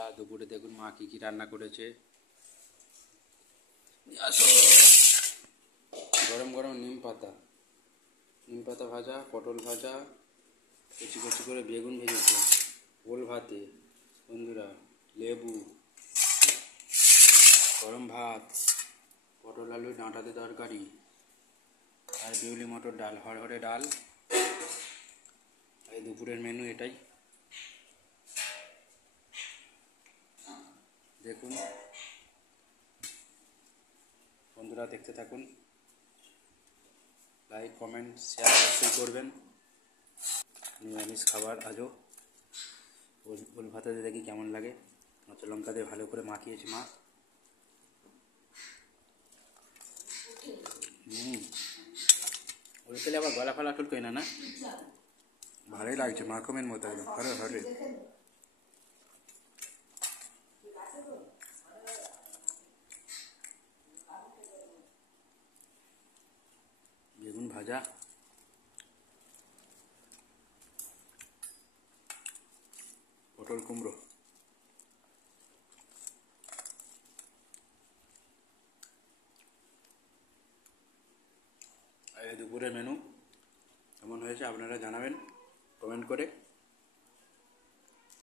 বন্ধুরা, দুপুরে দেখুন মা কী কী রান্না করেছে। আসো, গরম গরম নিম পাতা ভাজা, পটল ভাজা, কচি কচি করে বেগুন ভেজেছে, ওল ভাতে বন্ধুরা, লেবু, গরম ভাত, পটল আলু ডাঁটাতে তরকারি, আর বিউলি মটর ডাল, হরহরে ডাল। এই দুপুরের মেনু এটাই। দেখুন বন্ধুরা, দেখতে থাকুন, লাইক কমেন্ট শেয়ার অবশ্যই করবেন। নিরামিষ খাবার আজও ওল ভাতাতে দেখি কেমন লাগে। কাঁচা লঙ্কা দিয়ে ভালো করে মাখিয়েছি মা। ওই তেলে আবার গলা ফলা টুলকোই না, ভালোই লাগছে মাখমের মতো একদম হরে হরে। বেগুন ভাজা, পটল কুমড়ো। এই দুপুরের মেনু কেমন হয়েছে আপনারা জানাবেন কমেন্ট করে।